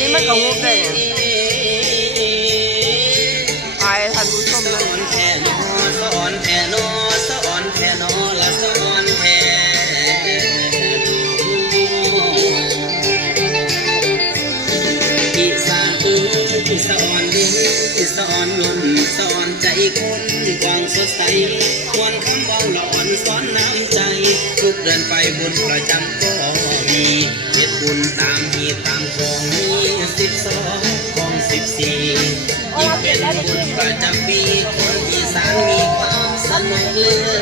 นี้มันก็วุบได้ไปท่านผู้ชมนะสอนดินสอนลนสอนใจคนวางสดใสควรคำเบาหลอนสอนน้ำใจ ทุกเดินไปบนประจำกอง ก็จะมีคนอีสานมีความสนุกเลือ